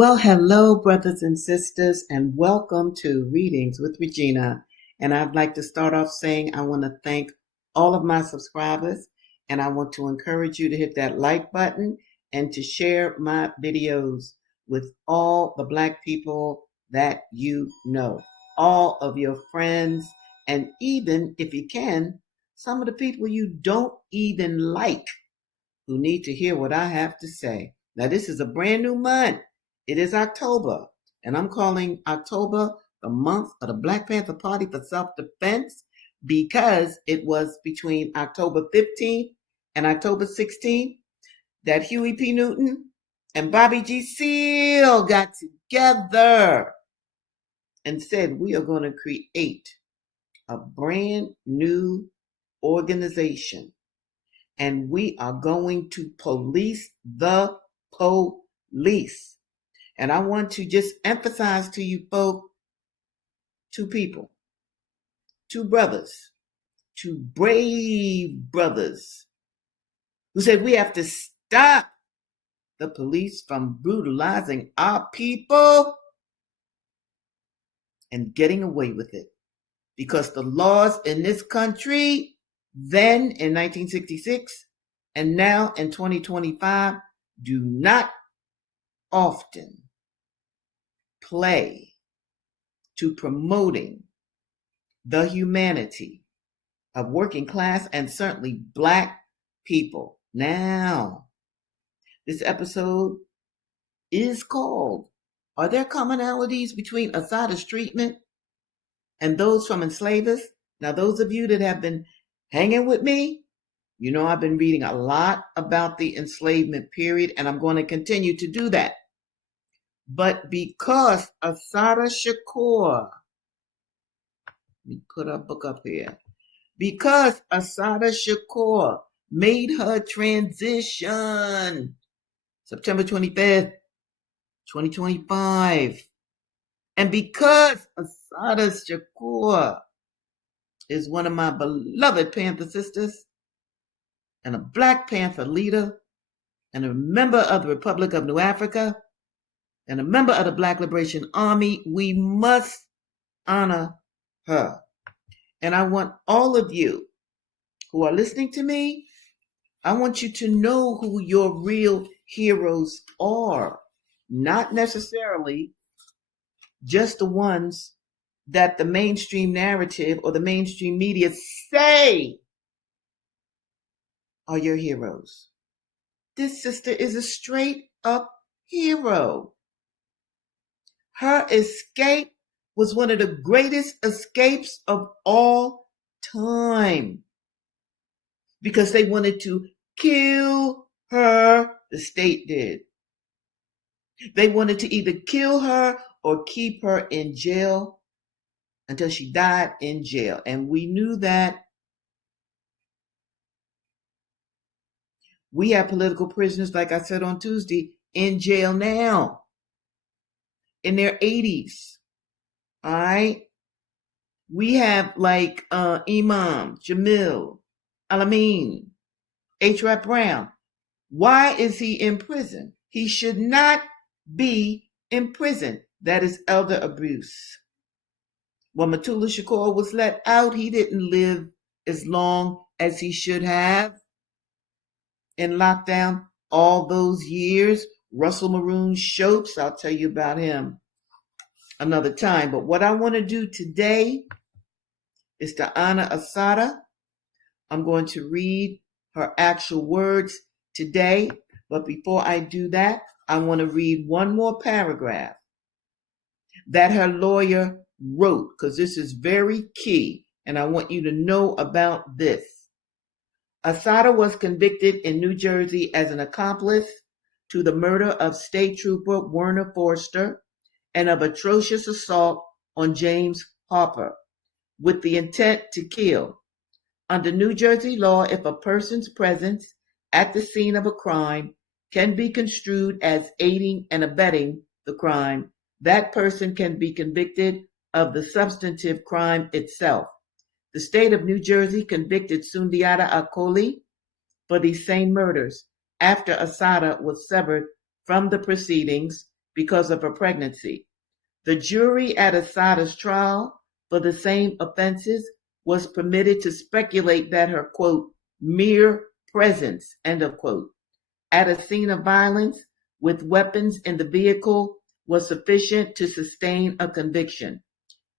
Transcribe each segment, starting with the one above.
Well, hello, brothers and sisters, and welcome to Readings with Regina. And I'd like to start off saying I want to thank all of my subscribers, and I want to encourage you to hit that like button and to share my videos with all the Black people that you know, all of your friends, and even, if you can, some of the people you don't even like who need to hear what I have to say. Now, this is a brand new month. It is October, and I'm calling October the month of the Black Panther Party for Self-Defense because it was between October 15th and October 16th that Huey P. Newton and Bobby G. Seale got together and said, we are going to create a brand new organization, and we are going to police the police. And I want to just emphasize to you folk, two people, two brothers, two brave brothers who said we have to stop the police from brutalizing our people and getting away with it. Because the laws in this country then in 1966 and now in 2025 do not often play to promoting the humanity of working class and certainly Black people. Now, this episode is called, Are There Commonalities Between Assata's Treatment and Those from Enslavers? Now, those of you that have been hanging with me, you know I've been reading a lot about the enslavement period, and I'm going to continue to do that. But because Assata Shakur, let me put her book up here. Because Assata Shakur made her transition September 25th, 2025. And because Assata Shakur is one of my beloved Panther sisters and a Black Panther leader and a member of the Republic of New Africa and a member of the Black Liberation Army, we must honor her. And I want all of you who are listening to me, I want you to know who your real heroes are, not necessarily just the ones that the mainstream narrative or the mainstream media say are your heroes. This sister is a straight up hero. Her escape was one of the greatest escapes of all time because they wanted to kill her. The state did. They wanted to either kill her or keep her in jail until she died in jail. And we knew that. We have political prisoners, like I said on Tuesday, in jail now, in their 80s. All right? We have like Imam, Jamil, Alamin, H. Rap Brown. Why is he in prison? He should not be in prison. That is elder abuse. When Matula Shakur was let out, he didn't live as long as he should have in lockdown all those years. Russell Maroon Shopes, I'll tell you about him another time. But what I want to do today is to honor Assata. I'm going to read her actual words today. But before I do that, I want to read one more paragraph that her lawyer wrote, because this is very key, and I want you to know about this. Assata was convicted in New Jersey as an accomplice to the murder of State Trooper Werner Forster and of atrocious assault on James Harper with the intent to kill. Under New Jersey law, if a person's presence at the scene of a crime can be construed as aiding and abetting the crime, that person can be convicted of the substantive crime itself. The state of New Jersey convicted Sundiata Acoli for these same murders after Assata was severed from the proceedings because of her pregnancy. The jury at Assata's trial for the same offenses was permitted to speculate that her, quote, mere presence, end of quote, at a scene of violence with weapons in the vehicle was sufficient to sustain a conviction.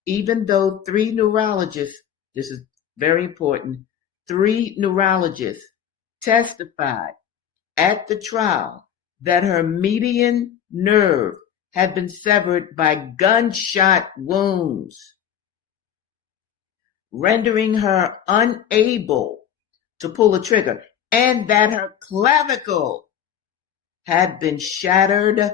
Even though three neurologists, this is very important, three neurologists testified at the trial that her median nerve had been severed by gunshot wounds, rendering her unable to pull a trigger, and that her clavicle had been shattered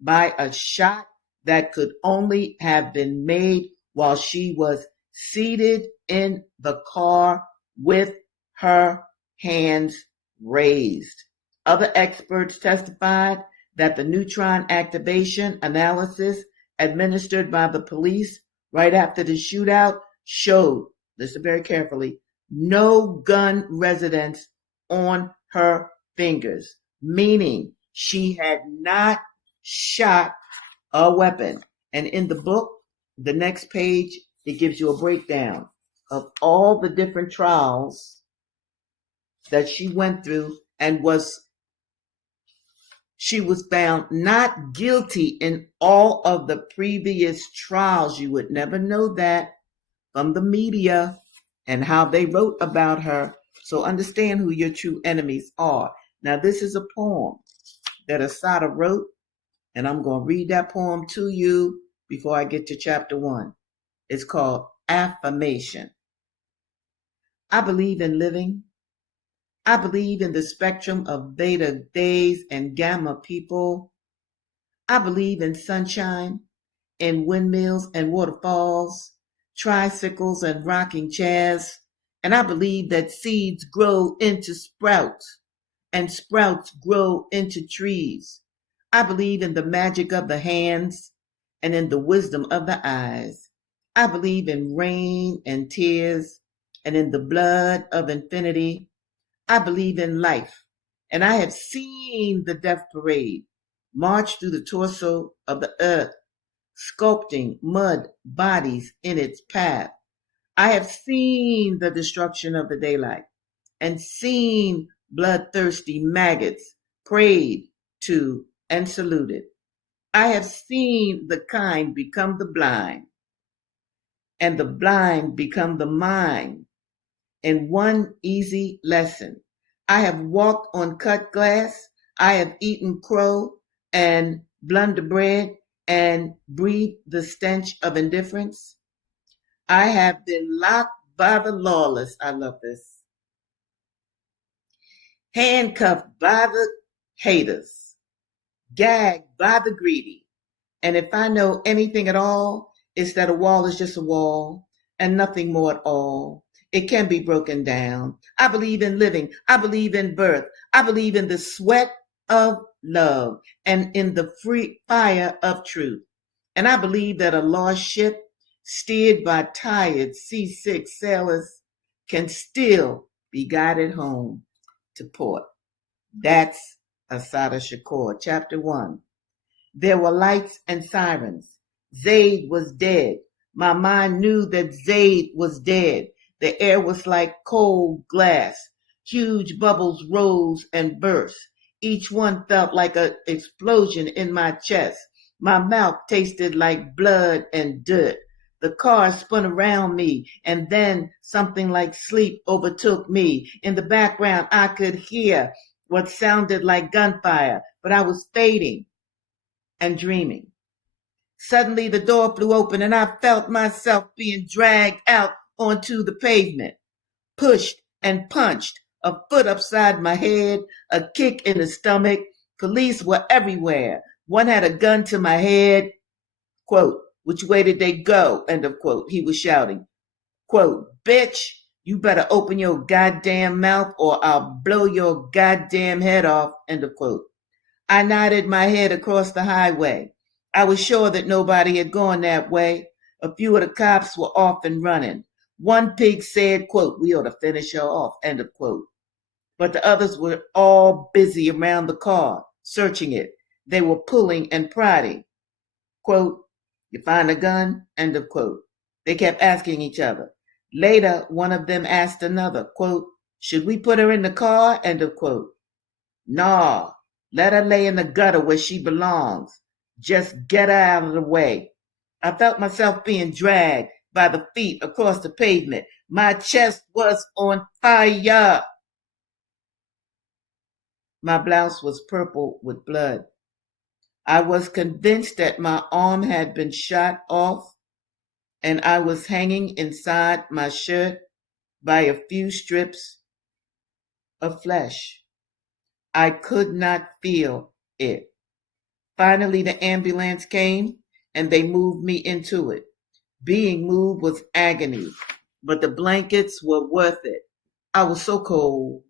by a shot that could only have been made while she was seated in the car with her hands raised. Other experts testified that the neutron activation analysis administered by the police right after the shootout showed, listen very carefully, no gun residence on her fingers, meaning she had not shot a weapon. And in the book, the next page, it gives you a breakdown of all the different trials that she went through, and she was found not guilty in all of the previous trials. You would never know that from the media and how they wrote about her. So understand who your true enemies are. Now, this is a poem that Assata wrote, and I'm going to read that poem to you before I get to chapter 1. It's called Affirmation. I believe in living. I believe in the spectrum of beta days and gamma people. I believe in sunshine, in windmills and waterfalls, tricycles and rocking chairs. And I believe that seeds grow into sprouts and sprouts grow into trees. I believe in the magic of the hands and in the wisdom of the eyes. I believe in rain and tears and in the blood of infinity. I believe in life, and I have seen the death parade march through the torso of the earth, sculpting mud bodies in its path. I have seen the destruction of the daylight and seen bloodthirsty maggots prayed to and saluted. I have seen the kind become the blind and the blind become the mind in one easy lesson. I have walked on cut glass. I have eaten crow and blunder bread and breathed the stench of indifference. I have been locked by the lawless. I love this. Handcuffed by the haters, gagged by the greedy. And if I know anything at all, it's that a wall is just a wall and nothing more at all. It can be broken down. I believe in living. I believe in birth. I believe in the sweat of love and in the free fire of truth. And I believe that a lost ship steered by tired, seasick sailors can still be guided home to port. That's Assata Shakur, chapter 1. There were lights and sirens. Zaid was dead. My mind knew that Zaid was dead. The air was like cold glass. Huge bubbles rose and burst. Each one felt like an explosion in my chest. My mouth tasted like blood and dirt. The car spun around me, and then something like sleep overtook me. In the background, I could hear what sounded like gunfire, but I was fading and dreaming. Suddenly, the door flew open, and I felt myself being dragged out onto the pavement, pushed and punched, a foot upside my head, a kick in the stomach. Police were everywhere. One had a gun to my head. Quote, which way did they go? End of quote. He was shouting. Quote, bitch, you better open your goddamn mouth or I'll blow your goddamn head off. End of quote. I nodded my head across the highway. I was sure that nobody had gone that way. A few of the cops were off and running. One pig said, quote, we ought to finish her off, end of quote. But the others were all busy around the car, searching it. They were pulling and prodding. Quote, you find a gun? End of quote. They kept asking each other. Later, one of them asked another, quote, should we put her in the car? End of quote. Nah, let her lay in the gutter where she belongs. Just get her out of the way. I felt myself being dragged by the feet across the pavement. My chest was on fire. My blouse was purple with blood. I was convinced that my arm had been shot off and I was hanging inside my shirt by a few strips of flesh. I could not feel it. Finally, the ambulance came and they moved me into it. Being moved was agony, but the blankets were worth it. I was so cold.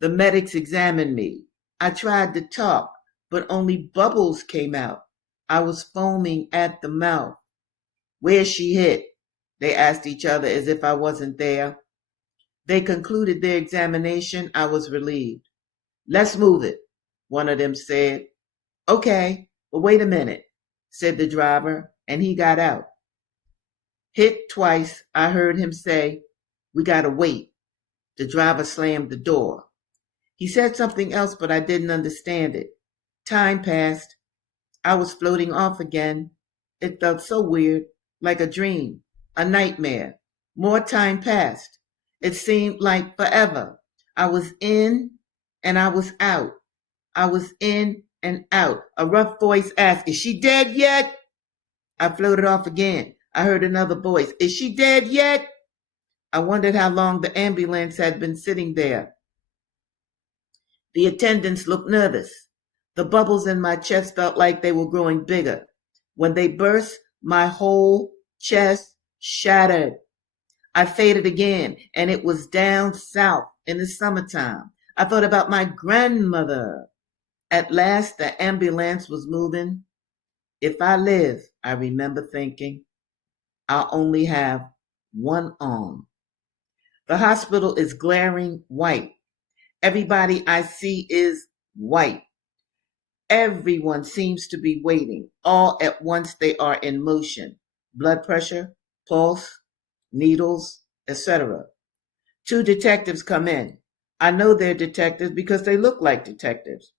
The medics examined me. I tried to talk, but only bubbles came out. I was foaming at the mouth. Where's she hit? They asked each other as if I wasn't there. They concluded their examination. I was relieved. Let's move it, one of them said. Okay, but wait a minute, said the driver, and he got out. Hit twice, I heard him say, we gotta wait. The driver slammed the door. He said something else, but I didn't understand it. Time passed. I was floating off again. It felt so weird, like a dream, a nightmare. More time passed. It seemed like forever. I was in and I was out. I was in and out. A rough voice asked, is she dead yet? I floated off again. I heard another voice, is she dead yet? I wondered how long the ambulance had been sitting there. The attendants looked nervous. The bubbles in my chest felt like they were growing bigger. When they burst, my whole chest shattered. I faded again, and it was down south in the summertime. I thought about my grandmother. At last, the ambulance was moving. If I live, I remember thinking, I'll only have one arm. The hospital is glaring white. Everybody I see is white. Everyone seems to be waiting. All at once they are in motion. Blood pressure, pulse, needles, etc. Two detectives come in. I know they're detectives because they look like detectives.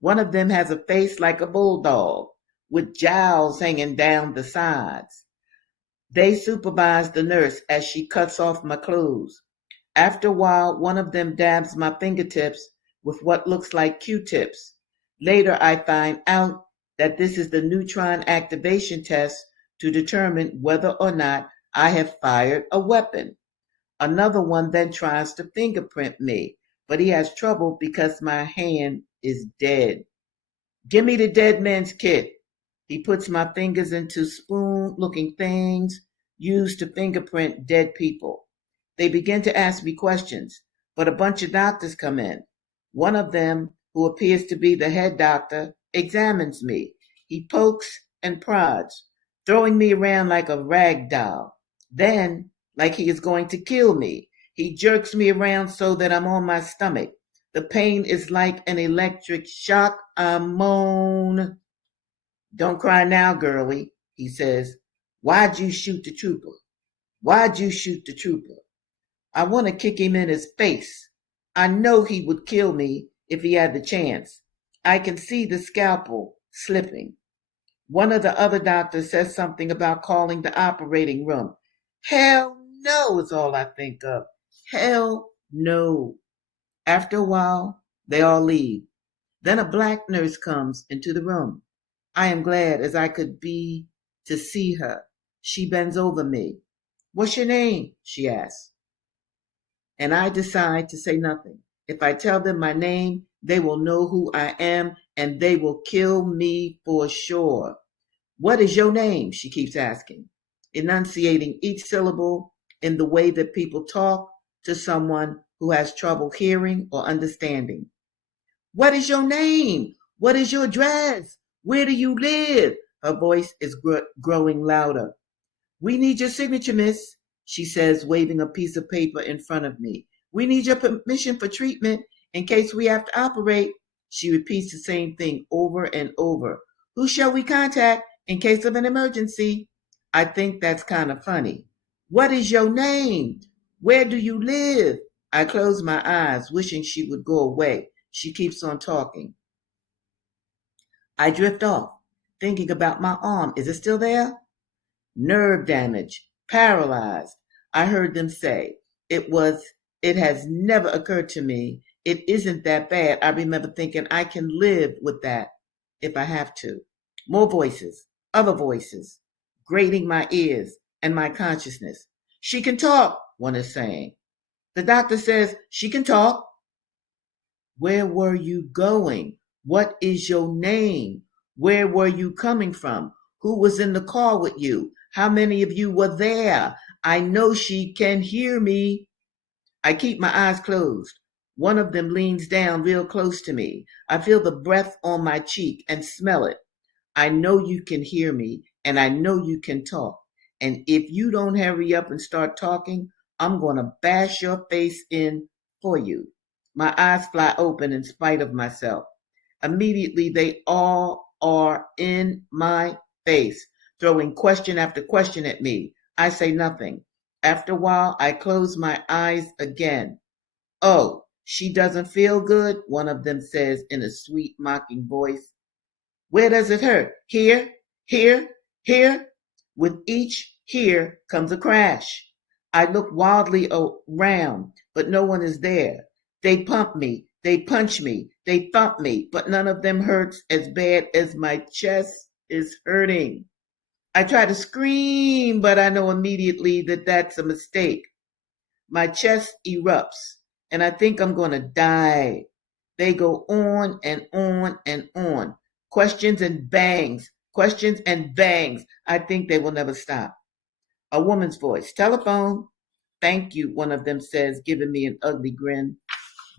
One of them has a face like a bulldog with jowls hanging down the sides. They supervise the nurse as she cuts off my clothes. After a while, one of them dabs my fingertips with what looks like Q-tips. Later, I find out that this is the neutron activation test to determine whether or not I have fired a weapon. Another one then tries to fingerprint me, but he has trouble because my hand is dead. Give me the dead man's kit. He puts my fingers into spoon-looking things used to fingerprint dead people. They begin to ask me questions, but a bunch of doctors come in. One of them, who appears to be the head doctor, examines me. He pokes and prods, throwing me around like a rag doll. Then, like he is going to kill me, he jerks me around so that I'm on my stomach. The pain is like an electric shock. I moan. Don't cry now, girlie, he says. Why'd you shoot the trooper? Why'd you shoot the trooper? I want to kick him in his face. I know he would kill me if he had the chance. I can see the scalpel slipping. One of the other doctors says something about calling the operating room. Hell no is all I think of. Hell no. After a while, they all leave. Then a black nurse comes into the room. I am glad as I could be to see her. She bends over me. What's your name? She asks. And I decide to say nothing. If I tell them my name, they will know who I am and they will kill me for sure. What is your name? She keeps asking, enunciating each syllable in the way that people talk to someone who has trouble hearing or understanding. What is your name? What is your address? Where do you live? Her voice is growing louder. We need your signature, miss, she says, waving a piece of paper in front of me. We need your permission for treatment in case we have to operate. She repeats the same thing over and over. Who shall we contact in case of an emergency? I think that's kind of funny. What is your name? Where do you live? I close my eyes, wishing she would go away. She keeps on talking. I drift off, thinking about my arm. Is it still there? Nerve damage, paralyzed. I heard them say. It has never occurred to me. It isn't that bad. I remember thinking I can live with that if I have to. More voices, other voices, grating my ears and my consciousness. She can talk, one is saying. The doctor says she can talk. Where were you going? What is your name? Where were you coming from? Who was in the car with you? How many of you were there? I know she can hear me. I keep my eyes closed. One of them leans down real close to me. I feel the breath on my cheek and smell it. I know you can hear me, and I know you can talk. And if you don't hurry up and start talking, I'm going to bash your face in for you. My eyes fly open in spite of myself. Immediately, they all are in my face, throwing question after question at me. I say nothing. After a while, I close my eyes again. Oh, she doesn't feel good, one of them says in a sweet, mocking voice. Where does it hurt? Here, here, here? With each here comes a crash. I look wildly around, but no one is there. They pump me, they punch me, they thump me, but none of them hurts as bad as my chest is hurting. I try to scream, but I know immediately that that's a mistake. My chest erupts, and I think I'm going to die. They go on and on and on. Questions and bangs, questions and bangs. I think they will never stop. A woman's voice. Telephone. Thank you, one of them says, giving me an ugly grin.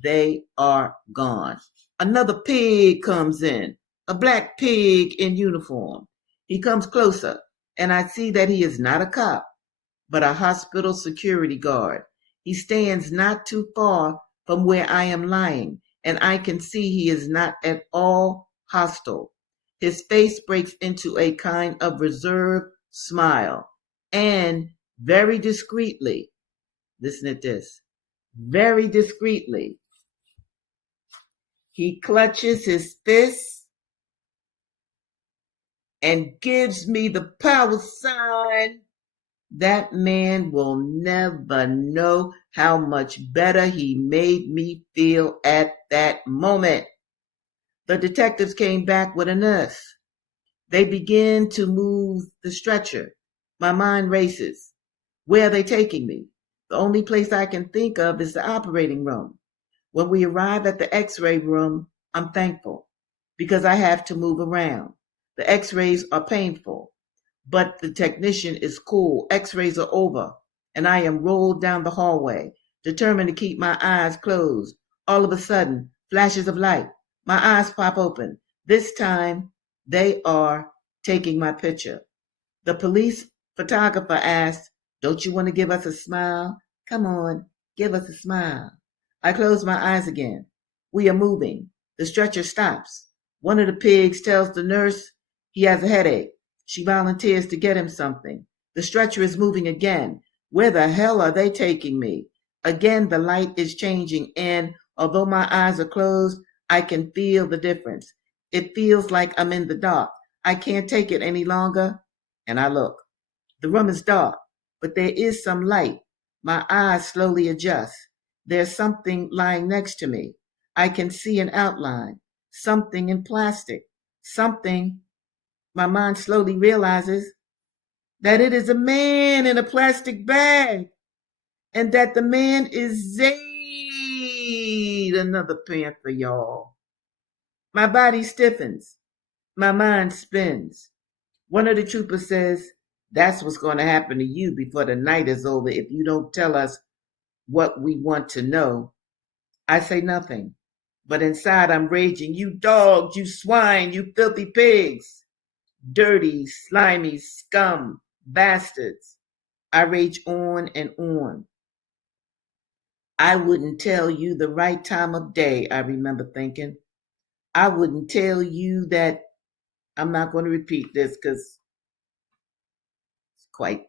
They are gone. Another pig comes in, a black pig in uniform. He comes closer, and I see that he is not a cop, but a hospital security guard. He stands not too far from where I am lying, and I can see he is not at all hostile. His face breaks into a kind of reserved smile, and very discreetly, listen at this, very discreetly, he clutches his fist and gives me the power sign. That man will never know how much better he made me feel at that moment. The detectives came back with a nurse. They begin to move the stretcher. My mind races. Where are they taking me? The only place I can think of is the operating room. When we arrive at the x-ray room, I'm thankful because I have to move around. The x-rays are painful, but the technician is cool. X-rays are over, and I am rolled down the hallway, determined to keep my eyes closed. All of a sudden, flashes of light. My eyes pop open. This time, they are taking my picture. The police photographer asked, don't you want to give us a smile? Come on, give us a smile. I close my eyes again. We are moving. The stretcher stops. One of the pigs tells the nurse he has a headache. She volunteers to get him something. The stretcher is moving again. Where the hell are they taking me? Again, the light is changing, and although my eyes are closed, I can feel the difference. It feels like I'm in the dark. I can't take it any longer, and I look. The room is dark, but there is some light. My eyes slowly adjust. There's something lying next to me. I can see an outline, something in plastic, something. My mind slowly realizes that it is a man in a plastic bag and that the man is Zayd, another panther, y'all. My body stiffens. My mind spins. One of the troopers says, that's what's going to happen to you before the night is over if you don't tell us what we want to know. I say nothing, but inside I'm raging. You dogs, you swine, you filthy pigs. Dirty, slimy scum, bastards. I rage on and on. I wouldn't tell you the right time of day, I remember thinking. I wouldn't tell you that. I'm not going to repeat this because it's quite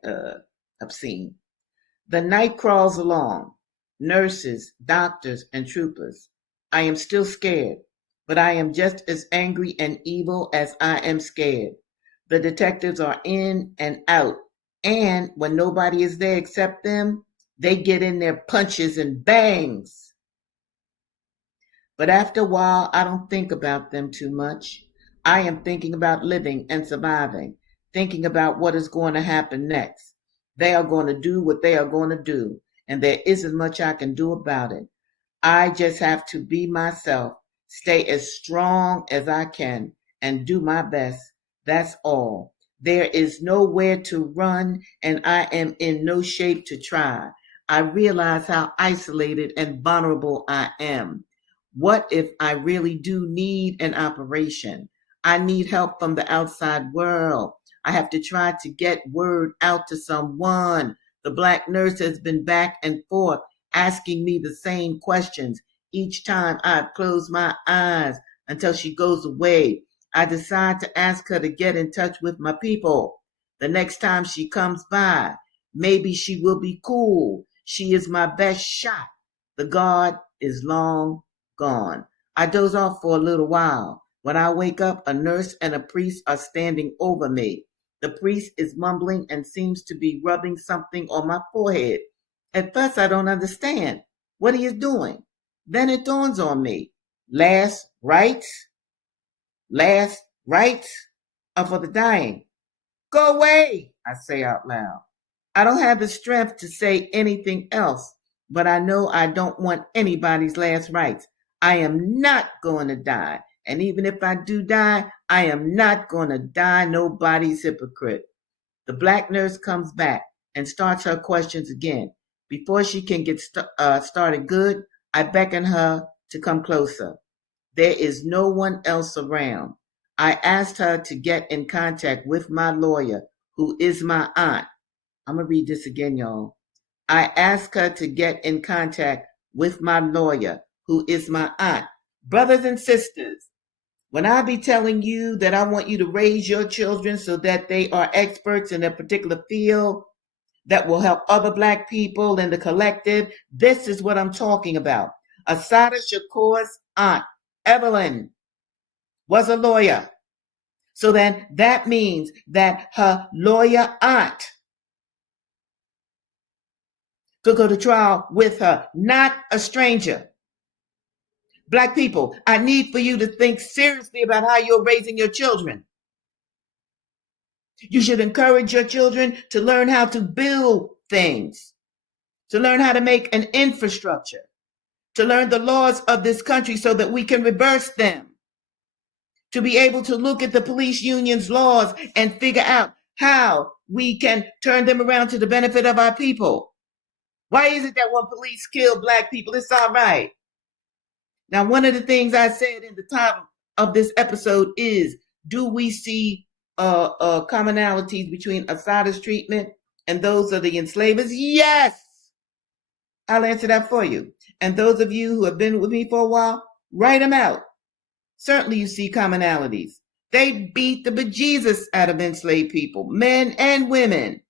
obscene. The night crawls along. Nurses, doctors, and troopers. I am still scared, but I am just as angry and evil as I am scared. The detectives are in and out, and when nobody is there except them, they get in their punches and bangs. But after a while, I don't think about them too much. I am thinking about living and surviving, thinking about what is going to happen next. They are going to do what they are going to do, and there isn't much I can do about it. I just have to be myself, stay as strong as I can, and do my best. That's all. There is nowhere to run, and I am in no shape to try. I realize how isolated and vulnerable I am. What if I really do need an operation? I need help from the outside world. I have to try to get word out to someone. The black nurse has been back and forth asking me the same questions each time I've closed my eyes until she goes away. I decide to ask her to get in touch with my people. The next time she comes by, maybe she will be cool. She is my best shot. The guard is long gone. I doze off for a little while. When I wake up, a nurse and a priest are standing over me. The priest is mumbling and seems to be rubbing something on my forehead. At first, I don't understand what he is doing. Then it dawns on me. Last rites are for the dying. Go away, I say out loud. I don't have the strength to say anything else, but I know I don't want anybody's last rites. I am not going to die. And even if I do die, I am not going to die nobody's hypocrite. The black nurse comes back and starts her questions again. Before she can get started good, I beckon her to come closer. There is no one else around. I asked her to get in contact with my lawyer, who is my aunt. I'm going to read this again, y'all. I asked her to get in contact with my lawyer, who is my aunt. Brothers and sisters, when I be telling you that I want you to raise your children so that they are experts in a particular field that will help other black people in the collective, this is what I'm talking about. Assata Shakur's aunt, Evelyn, was a lawyer. So then that means that her lawyer aunt could go to trial with her, not a stranger. Black people, I need for you to think seriously about how you're raising your children. You should encourage your children to learn how to build things, to learn how to make an infrastructure, to learn the laws of this country so that we can reverse them, to be able to look at the police union's laws and figure out how we can turn them around to the benefit of our people. Why is it that when police kill black people, it's all right? Now, one of the things I said in the title of this episode is, do we see commonalities between Assata's treatment and those of the enslavers? Yes! I'll answer that for you. And those of you who have been with me for a while, write them out. Certainly you see commonalities. They beat the bejesus out of enslaved people, men and women.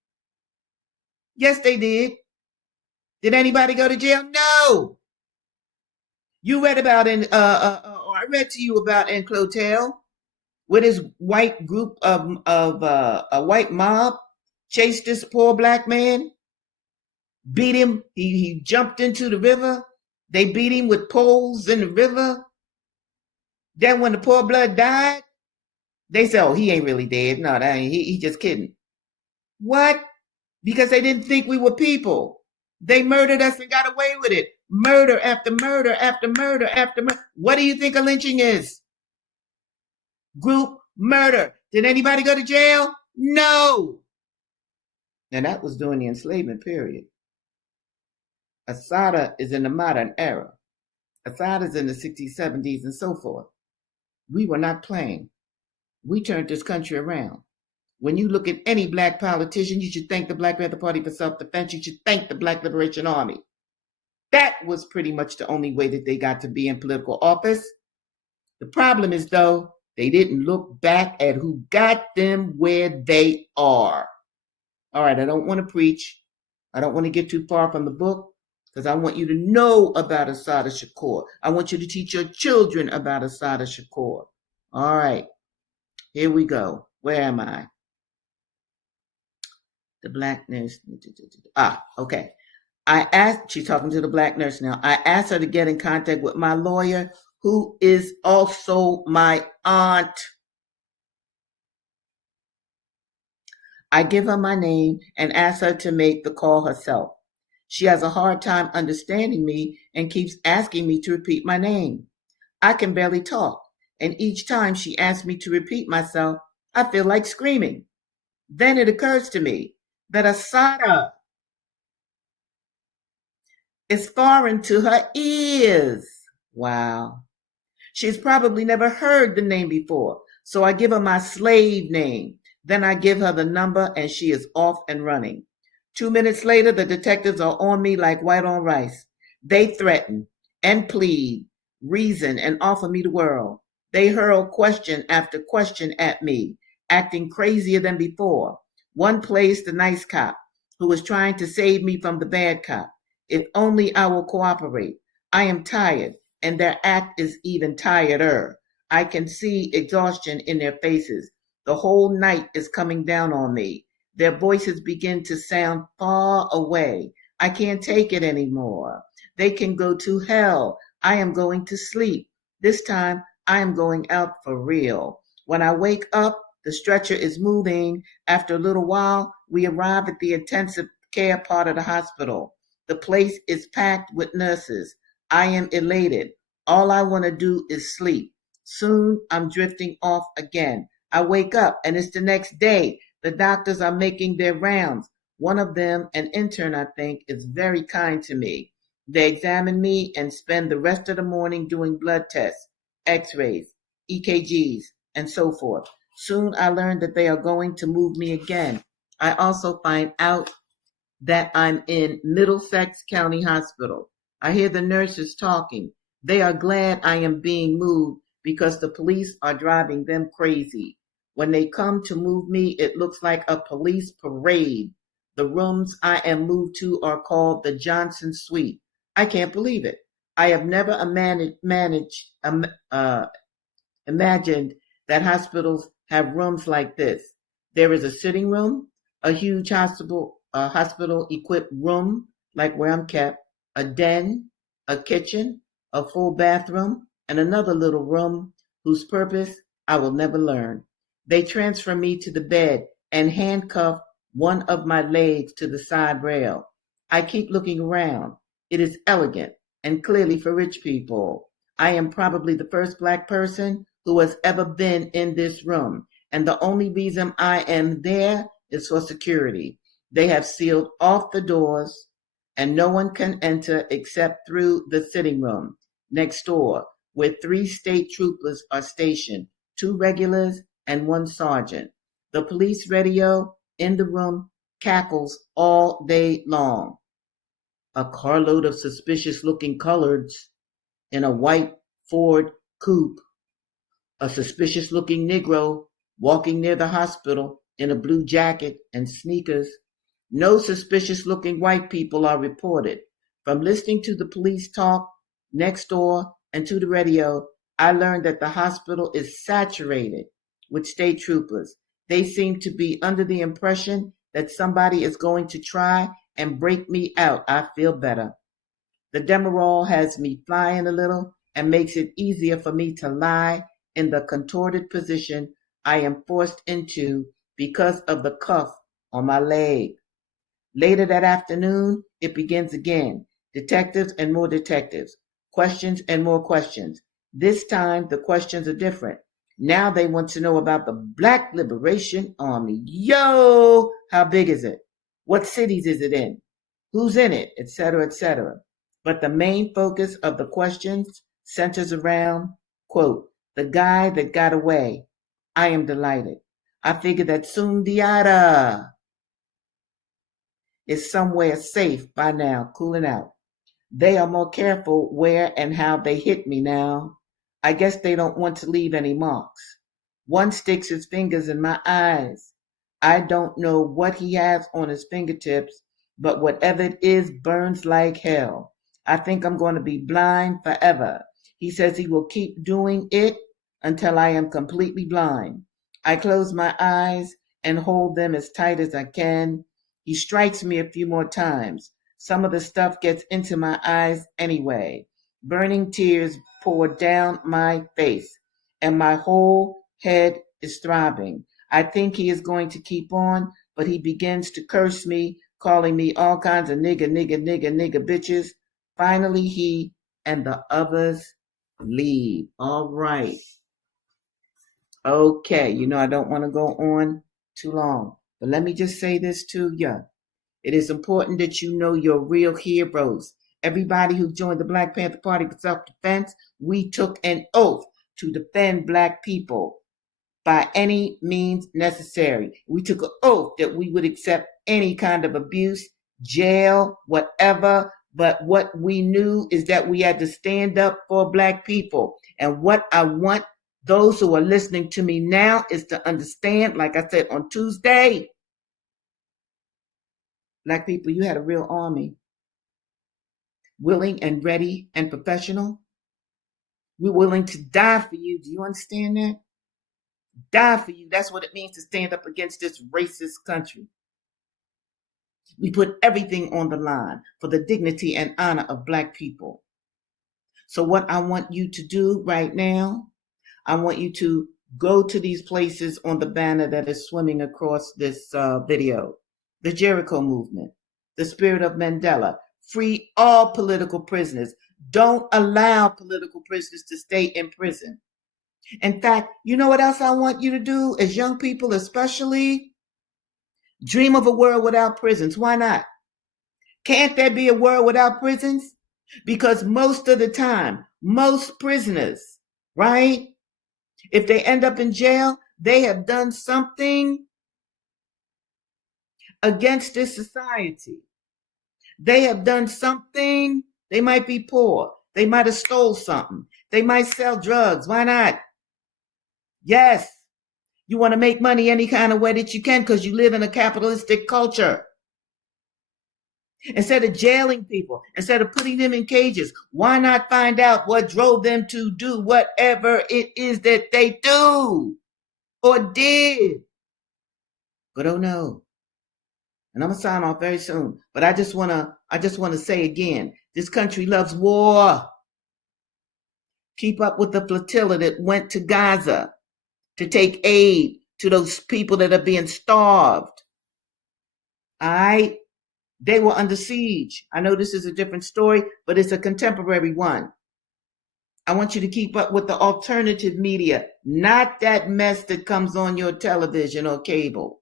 Yes, they did. Did anybody go to jail? No. You read about or I read to you about in Clotel, where this white group of a white mob chased this poor black man, beat him. He jumped into the river. They beat him with poles in the river. Then when the poor blood died, they said, "Oh, he ain't really dead. No, that ain't, he just kidding." What? Because they didn't think we were people. They murdered us and got away with it. Murder after murder after murder after murder. What do you think a lynching is? Group murder. Did anybody go to jail? No. And that was during the enslavement period. Assata is in the modern era. Assata is in the 60s, 70s, and so forth. We were not playing. We turned this country around. When you look at any black politician, you should thank the Black Panther Party for self-defense. You should thank the Black Liberation Army. That was pretty much the only way that they got to be in political office. The problem is, though, they didn't look back at who got them where they are. All right, I don't want to preach. I don't want to get too far from the book because I want you to know about Assata Shakur. I want you to teach your children about Assata Shakur. All right, here we go. Where am I? The black nurse. Okay. She's talking to the black nurse now. I asked her to get in contact with my lawyer, who is also my aunt. I give her my name and ask her to make the call herself. She has a hard time understanding me and keeps asking me to repeat my name. I can barely talk, and each time she asks me to repeat myself, I feel like screaming. Then it occurs to me that Assata is foreign to her ears. Wow. She's probably never heard the name before, so I give her my slave name. Then I give her the number, and she is off and running. 2 minutes later, the detectives are on me like white on rice. They threaten and plead, reason, and offer me the world. They hurl question after question at me, acting crazier than before. One plays the nice cop, who is trying to save me from the bad cop. If only I will cooperate. I am tired, and their act is even tireder. I can see exhaustion in their faces. The whole night is coming down on me. Their voices begin to sound far away. I can't take it anymore. They can go to hell. I am going to sleep. This time, I am going out for real. When I wake up, the stretcher is moving. After a little while, we arrive at the intensive care part of the hospital. The place is packed with nurses. I am elated. All I want to do is sleep. Soon, I'm drifting off again. I wake up, and it's the next day. The doctors are making their rounds. One of them, an intern, I think, is very kind to me. They examine me and spend the rest of the morning doing blood tests, x-rays, EKGs, and so forth. Soon I learn that they are going to move me again. I also find out that I'm in Middlesex County Hospital. I hear the nurses talking. They are glad I am being moved because the police are driving them crazy. When they come to move me, it looks like a police parade. The rooms I am moved to are called the Johnson Suite. I can't believe it. I have never imagined that hospitals have rooms like this. There is a sitting room, a huge hospital equipped room like where I'm kept, a den, a kitchen, a full bathroom, and another little room whose purpose I will never learn. They transfer me to the bed and handcuff one of my legs to the side rail. I keep looking around. It is elegant and clearly for rich people. I am probably the first black person who has ever been in this room, and the only reason I am there is for security. They have sealed off the doors, and no one can enter except through the sitting room next door, where 3 state troopers are stationed, 2 regulars and 1 sergeant. The police radio in the room cackles all day long. A carload of suspicious looking coloreds in a white Ford coupe, a suspicious looking Negro walking near the hospital in a blue jacket and sneakers. No suspicious looking white people are reported. From listening to the police talk next door and to the radio, I learned that the hospital is saturated with state troopers. They seem to be under the impression that somebody is going to try and break me out. I feel better. The Demerol has me flying a little and makes it easier for me to lie in the contorted position I am forced into because of the cuff on my leg. Later that afternoon, it begins again. Detectives and more detectives. Questions and more questions. This time, the questions are different. Now they want to know about the Black Liberation Army. Yo, how big is it? What cities is it in? Who's in it? Etc., etc. But the main focus of the questions centers around, quote, the guy that got away. I am delighted. I figure that soon Diada is somewhere safe by now, cooling out. They are more careful where and how they hit me now. I guess they don't want to leave any marks. One sticks his fingers in my eyes. I don't know what he has on his fingertips, but whatever it is burns like hell. I think I'm going to be blind forever. He says he will keep doing it until I am completely blind. I close my eyes and hold them as tight as I can. He strikes me a few more times. Some of the stuff gets into my eyes anyway. Burning tears pour down my face, and my whole head is throbbing. I think he is going to keep on, but he begins to curse me, calling me all kinds of nigga bitches. Finally, he and the others leave. All right. Okay, I don't want to go on too long, but let me just say this to you. It is important that you know your real heroes. Everybody who joined the Black Panther Party for self-defense, we took an oath to defend Black people by any means necessary. We took an oath that we would accept any kind of abuse, jail, whatever. But what we knew is that we had to stand up for Black people. And what I want those who are listening to me now is to understand, like I said on Tuesday, Black people, you had a real army, willing and ready and professional. We're willing to die for you. Do you understand that? Die for you. That's what it means to stand up against this racist country. We put everything on the line for the dignity and honor of Black people. So what I want you to do right now, I want you to go to these places on the banner that is swimming across this video. The Jericho movement, the Spirit of Mandela, free all political prisoners. Don't allow political prisoners to stay in prison. In fact, you know what else I want you to do as young people, especially? Dream of a world without prisons. Why not? Can't there be a world without prisons? Because most of the time, most prisoners, right? If they end up in jail, they have done something against this society. They have done something. They might be poor. They might have stole something. They might sell drugs. Why not? Yes. You want to make money any kind of way that you can because you live in a capitalistic culture. Instead of jailing people, instead of putting them in cages, why not find out what drove them to do whatever it is that they do or did? But oh no. And I'm gonna sign off very soon. But I just wanna say again, this country loves war. Keep up with the flotilla that went to Gaza to take aid to those people that are being starved. All right? They were under siege. I know this is a different story, but it's a contemporary one. I want you to keep up with the alternative media, not that mess that comes on your television or cable.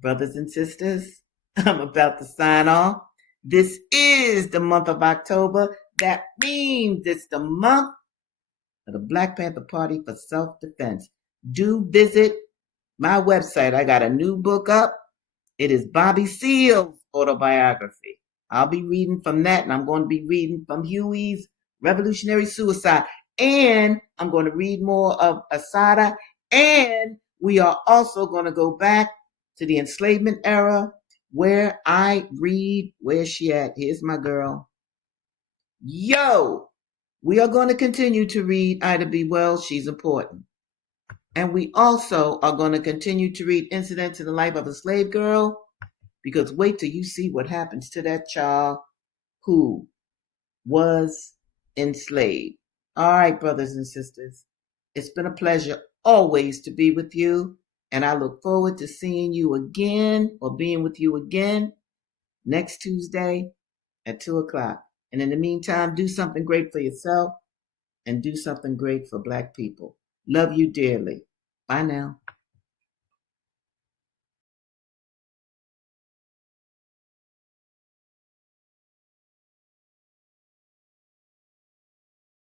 Brothers and sisters, I'm about to sign off. This is the month of October. That means it's the month of the Black Panther Party for self-defense. Do visit my website. I got a new book up. It is Bobby Seale's autobiography. I'll be reading from that, and I'm going to be reading from Huey's Revolutionary Suicide. And I'm going to read more of Assata. And we are also going to go back to the enslavement era where I read, where's she at? Here's my girl. Yo, we are going to continue to read Ida B. Wells. She's important. And we also are going to continue to read Incidents in the Life of a Slave Girl, because wait till you see what happens to that child who was enslaved. All right, brothers and sisters, it's been a pleasure always to be with you, and I look forward to seeing you again or being with you again next Tuesday at 2 o'clock. And in the meantime, do something great for yourself and do something great for Black people. Love you dearly. Bye now.